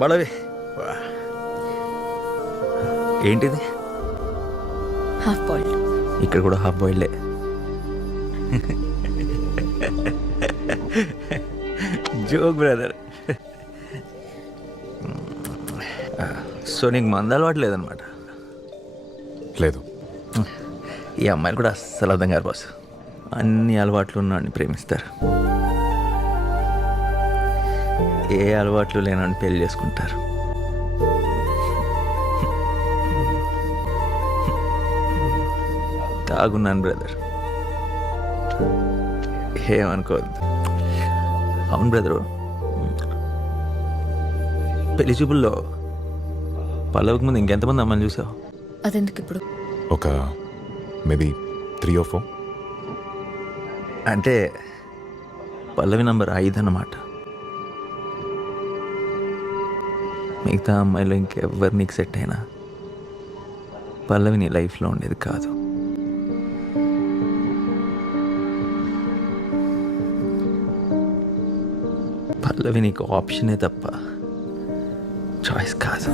పడవి. ఏంటిది? Half boiled. ఇక్కడ కూడా హాఫ్ బాయిల్డే. Joke brother. సో నీకు మంద అలవాటు లేదనమాట? లేదు. ఈ అమ్మాయిలు కూడా అస్సలు అర్థం కాదు బాస్. అన్ని అలవాట్లు ఉన్నాడిని ప్రేమిస్తారు, ఏ అలవాట్లు లేనని పెళ్లి చేసుకుంటారు. తాగున్నాను బ్రదర్, ఏమనుకోవద్దు. అవును బ్రదరు, పెళ్లి చూపుల్లో పల్లవికి ముందు ఇంకెంతమంది అమ్మాయిని చూసావు? అదెందుకు ఇప్పుడు? ఒక మేబీ 3 or 4. అంటే పల్లవి నంబర్ 5 అన్నమాట. మిగతా అమ్మాయిలో ఇంకెవ్వరు నీకు సెట్ అయినా పల్లవి నీ లైఫ్లో ఉండేది కాదు. పల్లవి నీకు ఆప్షనే తప్ప చాయిస్ కాదు.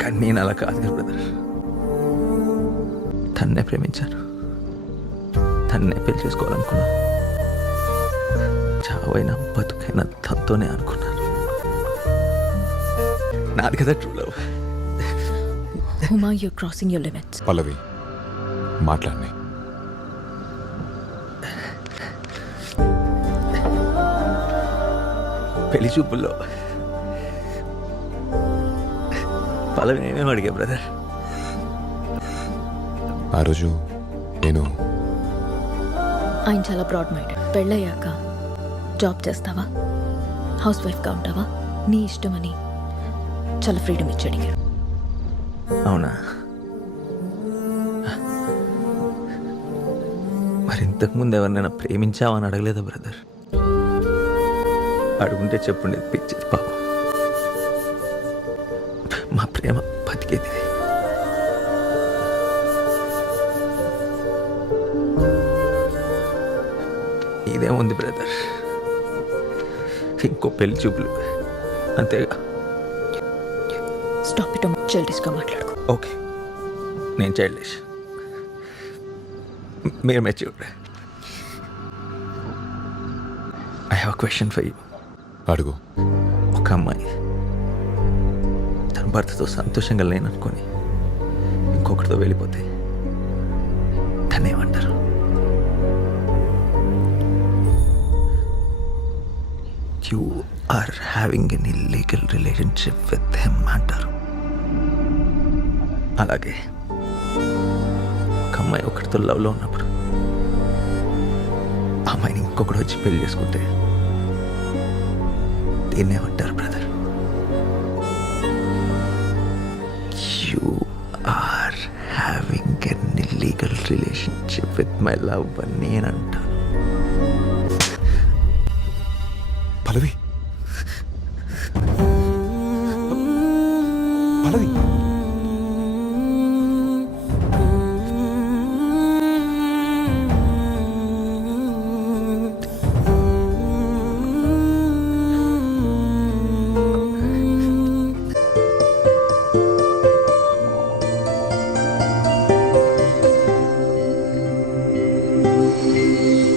కానీ నేను అలా కాదు బ్రదర్. తన్నే ప్రేమించాను, తన్నే పెళ్లి చేసుకోవాలనుకున్నా. చావైనా బతుకైనా తనతోనే అనుకున్నాను. నాది కదా true love. Huma, you're crossing your limits. పల్లవి మాట్లాడిని. పెళ్లి చూపుల్లో పల్లవి నేనేం అడిగా బ్రదర్? ఆ రోజు నేను ఆయన చాలా బ్రాడ్ మైండెడ్. పెళ్ళయ్యాక జాబ్ చేస్తావా, హౌస్ వైఫ్గా ఉంటావా, నీ ఇష్టమని చాలా ఫ్రీడమ్ ఇచ్చి అడిగారు. అవునా? మరి ఇంతకుముందు ఎవరినైనా ప్రేమించావని అడగలేదా బ్రదర్? అడుగుంటే చెప్పండి, పిచ్చేది పాపం. మా ప్రేమ బతికేది. ఇదేముంది బ్రదర్, ఇంకో పెళ్లి చూపులు అంతేగా. Stop it. చైల్డిష్గా మాట్లాడుకో. ఓకే, నేను చైల్డిష్, మీరు matured. I have a question for you. అడుగు. ఒక అమ్మాయి తన భర్తతో సంతోషంగా లేననుకొని ఇంకొకరితో వెళ్ళిపోతే దాన్ని ఏమంటారు? You are having an illegal relationship with him అంటారు. అలాగే ఒక అమ్మాయి ఒకరితో లవ్లో ఉన్నప్పుడు ఆ అమ్మాయిని ఇంకొకటి వచ్చి పెళ్లి చేసుకుంటే దీన్నేమంటారు brother? You are having an illegal relationship with my love అని నేనంటాను. పల్లవి